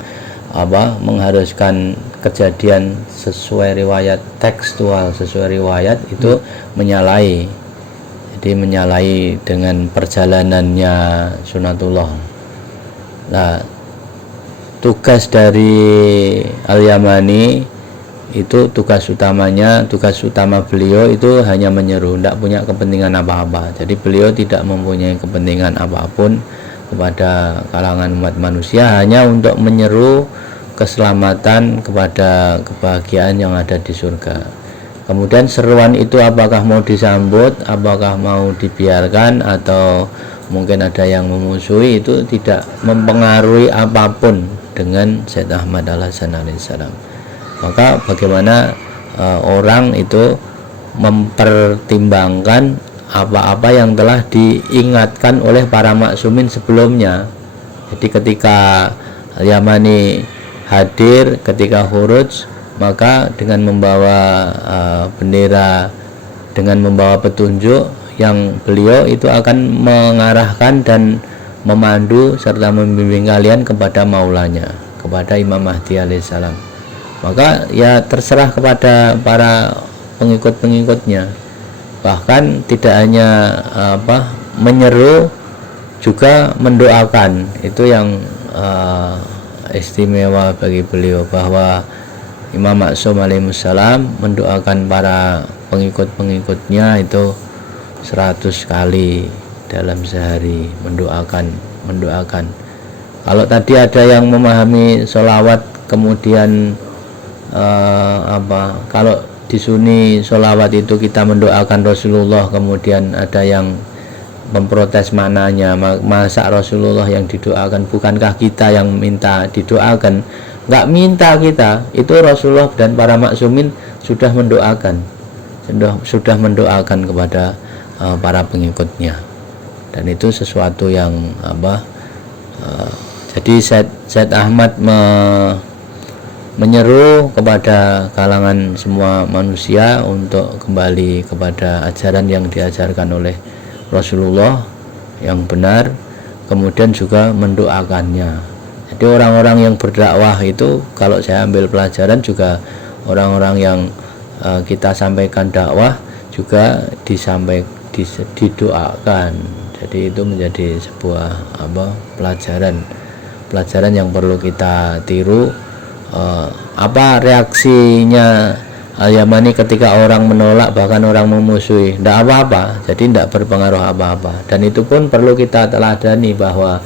mengharuskan kejadian sesuai riwayat, tekstual sesuai riwayat, itu menyalahi. Jadi menyalahi dengan perjalanannya sunatullah. Nah, tugas dari Al-Yamani itu tugas utama beliau itu hanya menyeru, tidak punya kepentingan apa-apa. Jadi beliau tidak mempunyai kepentingan apapun kepada kalangan umat manusia, hanya untuk menyeru keselamatan kepada kebahagiaan yang ada di surga. Kemudian seruan itu apakah mau disambut, apakah mau dibiarkan, atau mungkin ada yang memusuhi, itu tidak mempengaruhi apapun dengan Said Ahmad Al-Hasan alaihissalam. Maka bagaimana orang itu mempertimbangkan apa-apa yang telah diingatkan oleh para maksumin sebelumnya. Jadi ketika Al-Yamani hadir ketika Khuruj, maka dengan membawa bendera, dengan membawa petunjuk yang beliau itu akan mengarahkan dan memandu serta membimbing kalian kepada maulanya, kepada Imam Mahdi alaihissalam. Maka ya terserah kepada para pengikut-pengikutnya. Bahkan tidak hanya menyeru, juga mendoakan. Itu yang istimewa bagi beliau, bahwa Imam Maksum alaihissalam mendoakan para pengikut-pengikutnya itu 100 kali dalam sehari, mendoakan. Kalau tadi ada yang memahami sholawat, kemudian kalau di Sunni sholawat itu kita mendoakan Rasulullah, kemudian ada yang memprotes maknanya, masa Rasulullah yang didoakan, bukankah kita yang minta didoakan? Nggak minta kita, itu Rasulullah dan para maksumin sudah mendoakan kepada para pengikutnya, dan itu sesuatu yang jadi Said Ahmad menyeru kepada kalangan semua manusia untuk kembali kepada ajaran yang diajarkan oleh Rasulullah yang benar, kemudian juga mendoakannya. Jadi orang-orang yang berdakwah itu, kalau saya ambil pelajaran juga, orang-orang yang kita sampaikan dakwah juga didoakan. Jadi itu menjadi sebuah pelajaran yang perlu kita tiru. Apa reaksinya Al-Yamani ketika orang menolak, bahkan orang memusuhi? Tidak apa-apa, jadi tidak berpengaruh apa-apa. Dan itu pun perlu kita teladani, bahwa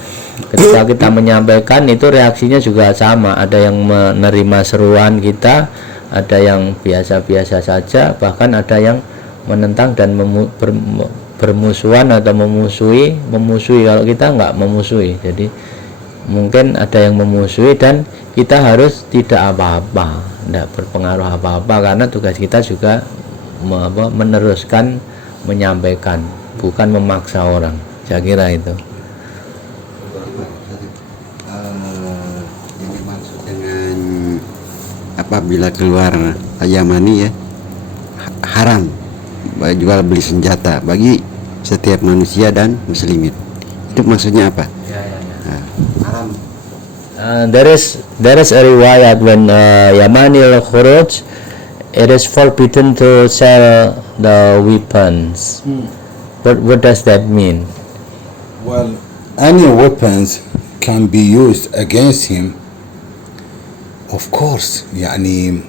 ketika kita menyampaikan itu reaksinya juga sama. Ada yang menerima seruan kita, ada yang biasa-biasa saja, bahkan ada yang menentang dan bermusuhan atau memusuhi. Kalau kita nggak memusuhi, jadi mungkin ada yang memusuhi, dan kita harus tidak apa-apa, tidak berpengaruh apa-apa, karena tugas kita juga meneruskan menyampaikan, bukan memaksa orang. Saya kira itu. Yang dimaksud dengan apabila keluar Al-Yamani ya, haram jual beli senjata bagi setiap manusia dan muslimin. Itu maksudnya apa? Ya. Haram. There is a riwayat when Yamani al-Khuruj, it is forbidden to sell the weapons. What does that mean? Well, any weapons can be used against him, of course, يعني,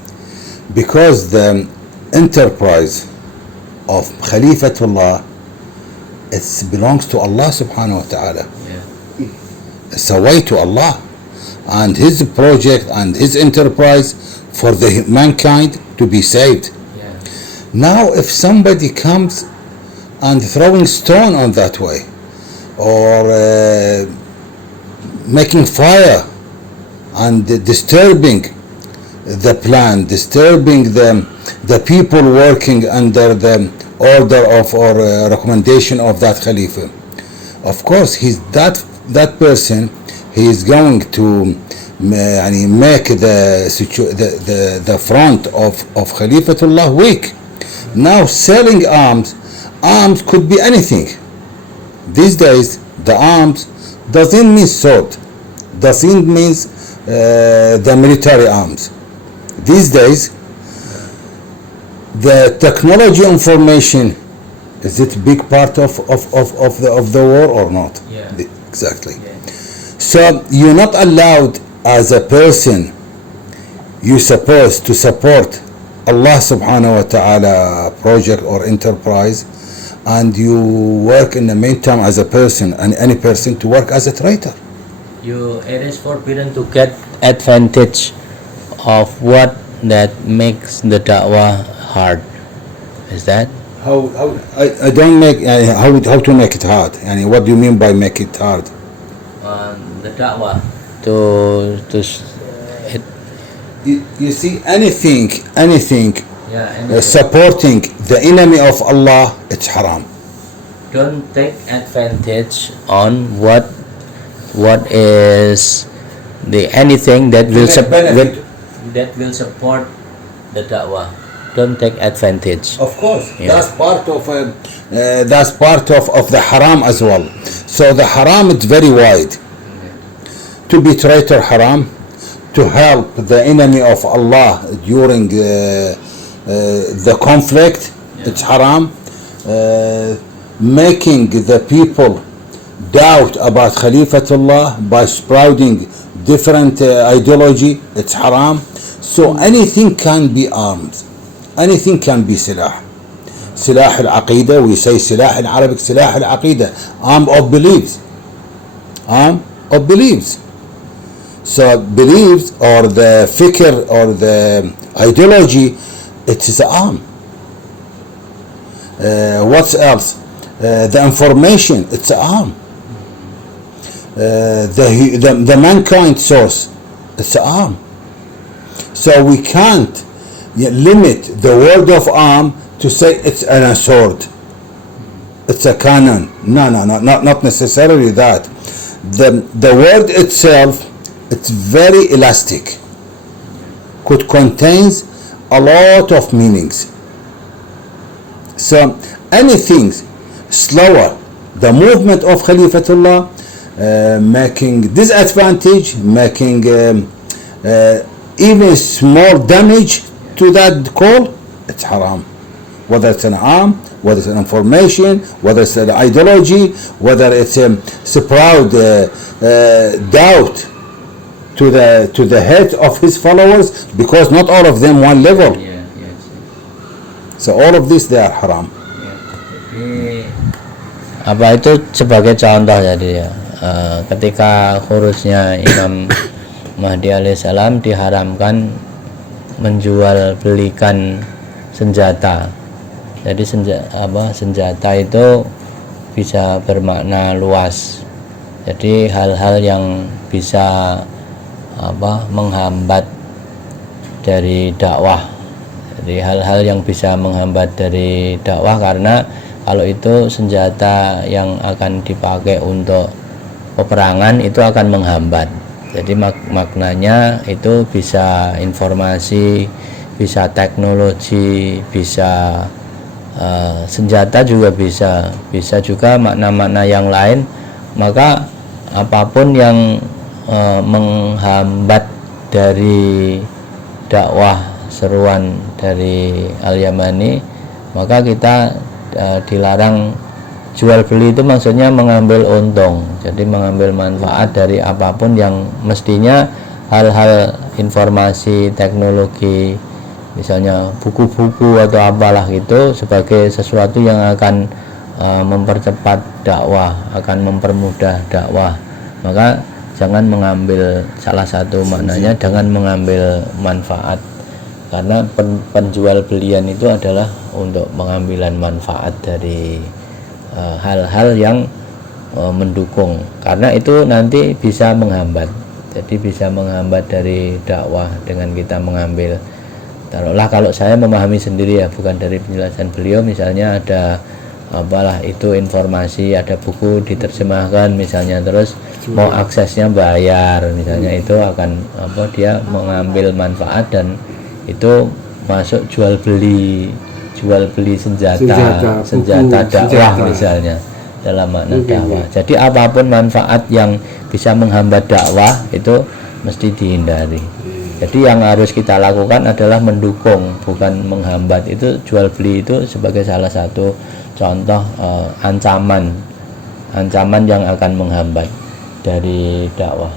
because the enterprise of Khalifatullah, it belongs to Allah subhanahu wa ta'ala. It's a way to Allah and his project and his enterprise for the mankind to be saved. Now if somebody comes and throwing stone on that way, or making fire and disturbing the plan, disturbing the people working under the order of or recommendation of that Khalifa, of course he's that person, he is going to make the front of Khalifatullah weak. Now selling arms could be anything. These days the arms doesn't mean sword, doesn't mean the military arms. These days the technology information, is it big part of the war or not? Exactly. So you're not allowed as a person, you're supposed to support Allah subhanahu wa ta'ala project or enterprise, and you work in the meantime as a person, and any person to work as a traitor. It is forbidden to get advantage of what that makes the da'wah hard. Is that? How I don't make how to make it hard? And what do you mean by make it hard? The da'wah You see, anything yeah, supporting the enemy of Allah, it's haram. don't take advantage on what is the anything that will that will support the da'wah. Don't take advantage. Of course, Yeah. that's part of the haram as well. So the haram is very wide. To be traitor haram, to help the enemy of Allah during the conflict, it's haram. Making the people doubt about Khalifatullah by sprouting different ideology, it's haram. So anything can be arms, anything can be silah. Silah al-aqidah, we say silah in Arabic, silah al-aqidah, arm of beliefs. Arm of beliefs. So beliefs or the fikr or the ideology, it is an arm. What else? The information, it's an arm. The mankind source, it's an arm. So we can't limit the word of arm to say it's a sword, it's a cannon. No, not necessarily that. The word itself, it's very elastic, could contains a lot of meanings. So anything slower the movement of Khalifatullah, making disadvantage, making even small damage to that call, it's haram. Whether it's an arm, whether it's an information, whether it's an ideology, whether it's a proud doubt to the head of his followers, because not all of them one level. So all of this they are haram. Apa itu sebagai contoh jadi ya, ketika khurujnya Imam Mahdi alaihissalam diharamkan menjual belikan senjata. Jadi senjata itu bisa bermakna luas. Jadi hal-hal yang bisa menghambat dari dakwah. Jadi hal-hal yang bisa menghambat dari dakwah, karena kalau itu senjata yang akan dipakai untuk peperangan itu akan menghambat. Jadi maknanya itu bisa informasi, bisa teknologi, bisa senjata juga bisa juga makna-makna yang lain. Maka apapun yang menghambat dari dakwah seruan dari Al-Yamani, maka kita dilarang jual beli. Itu maksudnya mengambil untung, jadi mengambil manfaat dari apapun yang mestinya hal-hal informasi teknologi, misalnya buku-buku atau apalah itu, sebagai sesuatu yang akan mempercepat dakwah, akan mempermudah dakwah, maka jangan mengambil, salah satu maknanya jangan mengambil manfaat, karena penjual belian itu adalah untuk pengambilan manfaat dari hal-hal yang mendukung, karena itu nanti bisa menghambat. Jadi bisa menghambat dari dakwah dengan kita mengambil, taruhlah kalau saya memahami sendiri ya, bukan dari penjelasan beliau, misalnya ada apalah itu informasi, ada buku diterjemahkan misalnya, terus mau aksesnya bayar misalnya, itu akan dia mengambil manfaat, dan itu masuk jual beli senjata dakwah misalnya, dalam makna dakwah. Jadi apapun manfaat yang bisa menghambat dakwah itu mesti dihindari. Jadi yang harus kita lakukan adalah mendukung, bukan menghambat. Itu jual beli itu sebagai salah satu contoh ancaman yang akan menghambat dari dakwah.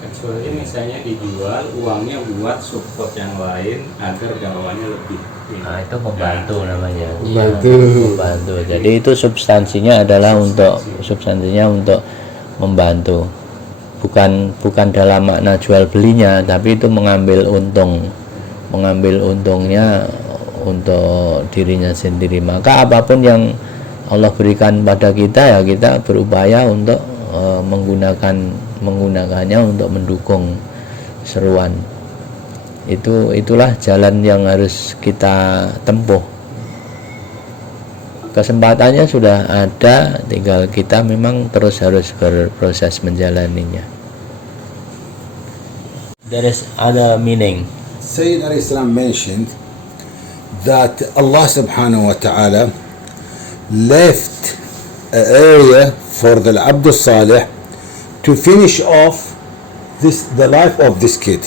Kecuali misalnya dijual uangnya buat support yang lain agar dakwahnya lebih. Nah, itu membantu namanya. Membantu. Jadi itu substansinya adalah untuk membantu. Bukan dalam makna jual belinya, tapi itu mengambil untungnya untuk dirinya sendiri. Maka apapun yang Allah berikan pada kita, ya kita berupaya untuk menggunakannya untuk mendukung seruan. Itulah jalan yang harus kita tempuh. Kesempatannya sudah ada, tinggal kita memang terus harus berproses menjalaninya. There is other meaning. Sayyid alayhi salam mentioned that Allah subhanahu wa ta'ala left an area for the Abd Salih to finish off the life of this kid.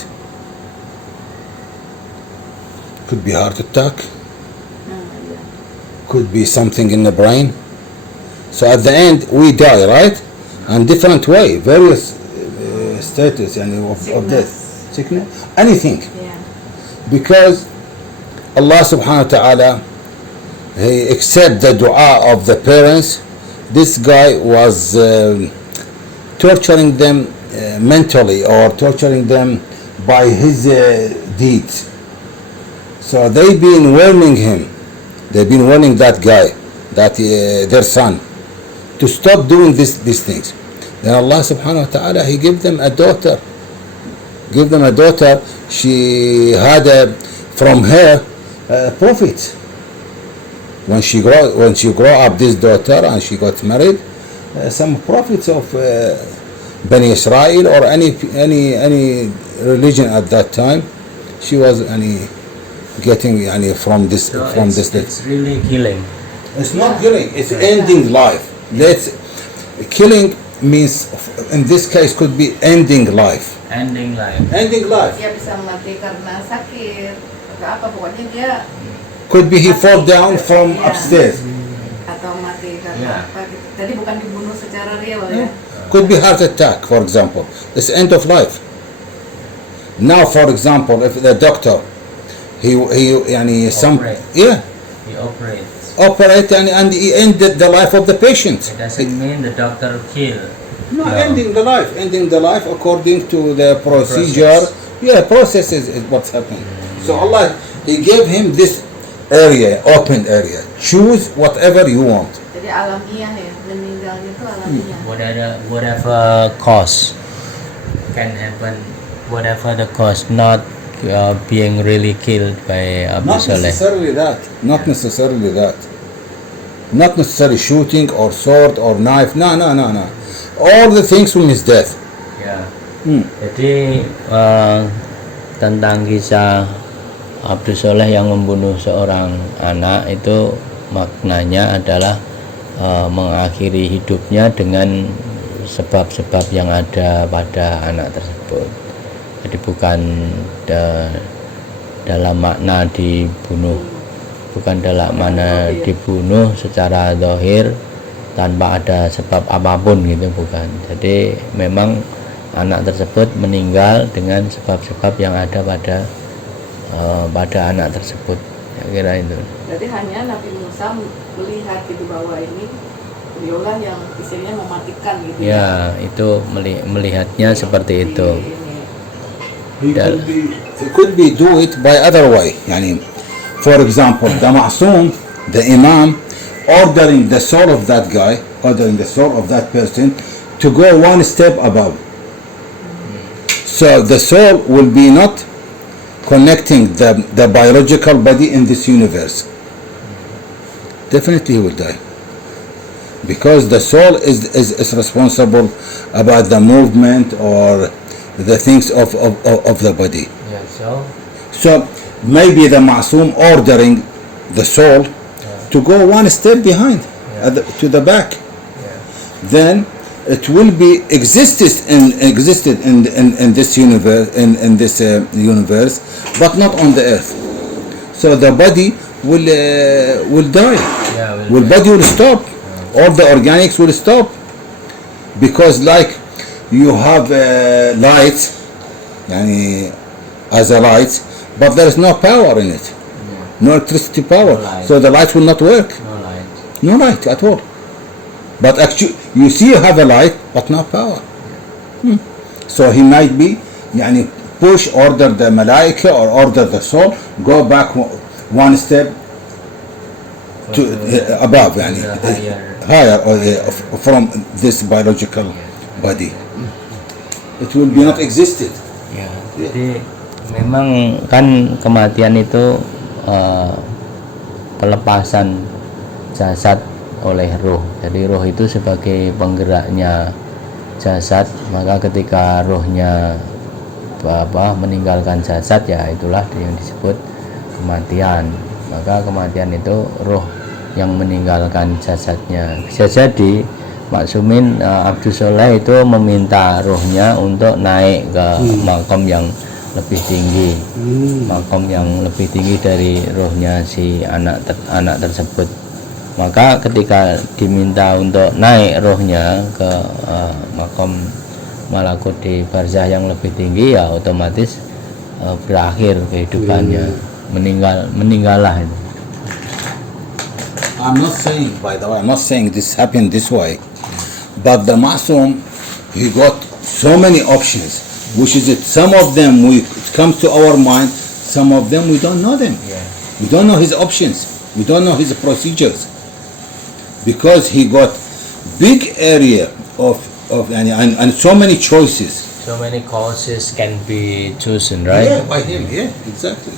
Could be heart attack, could be something in the brain. So at the end we die, right? And different way, various status of death, sickness, anything. Yeah. Because Allah subhanahu wa ta'ala, He accept the dua of the parents. This guy was torturing them mentally, or torturing them by his deeds. So they've been warning him, they've been warning that guy, their son, to stop doing these things. Then Allah subhanahu wa ta'ala, He gave them a daughter. She had from her prophet. When she grew up, this daughter, and she got married, some prophets of Bani Israel, or any religion at that time, she was getting from this. It's really killing. It's not killing, it's ending life. Killing means, in this case, could be ending life. Ending life. Ending life. Dia bisa mati karena sakit atau apa, pokoknya dia Could be he fall down from upstairs. atau mati karena apa gitu. Jadi bukan dibunuh secara real ya. Could be heart attack, for example. It's end of life. Now, for example, if the doctor, he Operate. He operates. operate and he ended the life of the patient. It doesn't mean the doctor kill. No, ending the life according to the procedure. Process is what's happening. So Allah, He gave him this area, open area. Choose whatever you want. Jadi alamiah ya, meninggalnya itu alamiah. Whatever cause can happen, whatever the cause, not being really killed by Abu Not Saleh. necessarily that. Not necessarily shooting or sword or knife. No. All the things from his death. Ya. Jadi tentang kisah Abdul Soleh yang membunuh seorang anak, itu maknanya adalah mengakhiri hidupnya dengan sebab-sebab yang ada pada anak tersebut. Jadi bukan dalam makna dibunuh, bukan dalam makna dibunuh secara zahir tanpa ada sebab apapun gitu, bukan. Jadi memang anak tersebut meninggal dengan sebab-sebab yang ada pada anak tersebut. Ya, kira itu. Berarti hanya Nabi Musa melihat gitu bahwa ini beliaulah yang istilahnya mematikan gitu. Ya, itu melihatnya seperti itu. He could be do it by other way. Yani, for example, the Ma'soom, the Imam, ordering the soul of that guy, ordering the soul of that person to go one step above. So the soul will be not connecting the biological body in this universe. Definitely he will die. Because the soul is responsible about the movement or the things of the body. Ya, So maybe the Ma'soom ordering the soul to go one step behind, to the back. Then it will be existed in this universe, in this universe, but not on the earth. So the body will die. Body will stop. All the organics will stop, because like you have light, yani, as a light, but there is no power in it, no electricity power, so the light will not work. No light at all. But actually, you see, you have a light, but no power. So he might be, yani, push, order the malaika or order the soul, go back one step to above, yani, higher from this biological body. It will be not existed. Ya, jadi memang kan kematian itu pelepasan jasad oleh roh. Jadi roh itu sebagai penggeraknya jasad, maka ketika rohnya meninggalkan jasad, ya itulah yang disebut kematian. Maka kematian itu roh yang meninggalkan jasadnya. Bisa jadi Maksumin Abdus Soleh itu meminta rohnya untuk naik ke makom yang lebih tinggi, makom yang lebih tinggi dari rohnya si anak tersebut. Maka ketika diminta untuk naik rohnya ke makom malakut di barzah yang lebih tinggi, ya otomatis berakhir kehidupannya, meninggallah itu. I'm not saying, by the way, I'm not saying this happened this way, but the Ma'soom, he got so many options, which is it. Some of them it comes to our mind, some of them we don't know them. We don't know his options. We don't know his procedures, because he got big area of and so many choices. So many causes can be chosen, right? Yeah, by him. Yeah, exactly.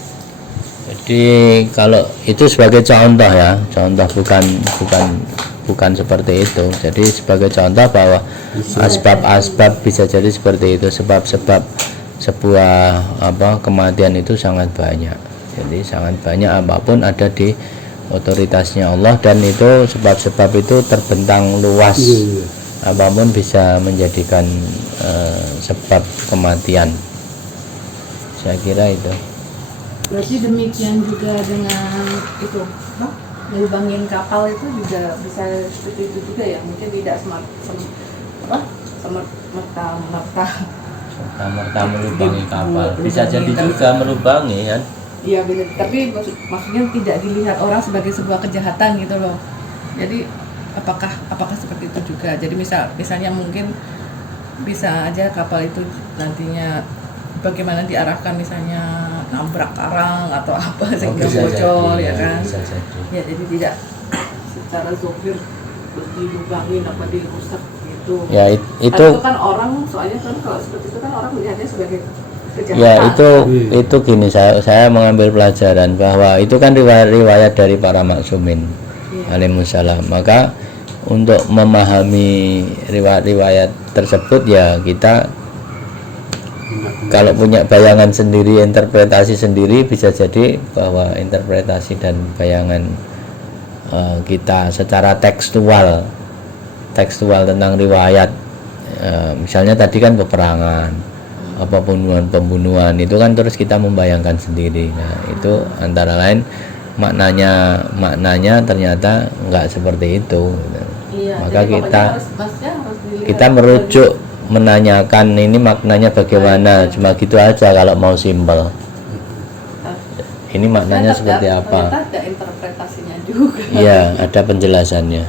Jadi kalau itu sebagai contoh ya, contoh bukan seperti itu. Jadi sebagai contoh bahwa asbab-asbab bisa jadi seperti itu, sebab-sebab sebuah kematian itu sangat banyak. Jadi sangat banyak, apapun ada di otoritasnya Allah, dan itu sebab-sebab itu terbentang luas. Apapun bisa menjadikan sebab kematian. Saya kira itu. Berarti demikian juga dengan itu, ngelubangin kapal itu juga bisa seperti itu juga ya, mungkin tidak Merta melubangi kapal, bisa jadi juga melubangi kan? Iya benar, tapi maksudnya tidak dilihat orang sebagai sebuah kejahatan gitu loh. Jadi apakah seperti itu juga? Jadi misalnya mungkin bisa aja kapal itu nantinya bagaimana diarahkan, misalnya nabrak karang atau apa sehingga bocor, ya kan? Ya, jadi tidak secara zahir dilubangin apa dirusak gitu. Ya itu kan orang, soalnya kan kalau seperti itu kan orang melihatnya sebagai kejahatan. Ya itu gini, saya mengambil pelajaran bahwa itu kan riwayat dari para maksumin alaihissalam. Maka untuk memahami riwayat tersebut, ya kita kalau punya bayangan sendiri, interpretasi sendiri, bisa jadi bahwa interpretasi dan bayangan kita secara tekstual tentang riwayat misalnya tadi kan peperangan, apa pembunuhan itu kan terus kita membayangkan sendiri. Nah itu antara lain maknanya ternyata nggak seperti itu. Iya, Maka jadi kita Masnya harus dilihat kita merujuk menanyakan ini maknanya bagaimana, cuma gitu aja kalau mau simpel. Ini maknanya seperti apa? Ternyata ada interpretasinya juga. Iya, ada penjelasannya.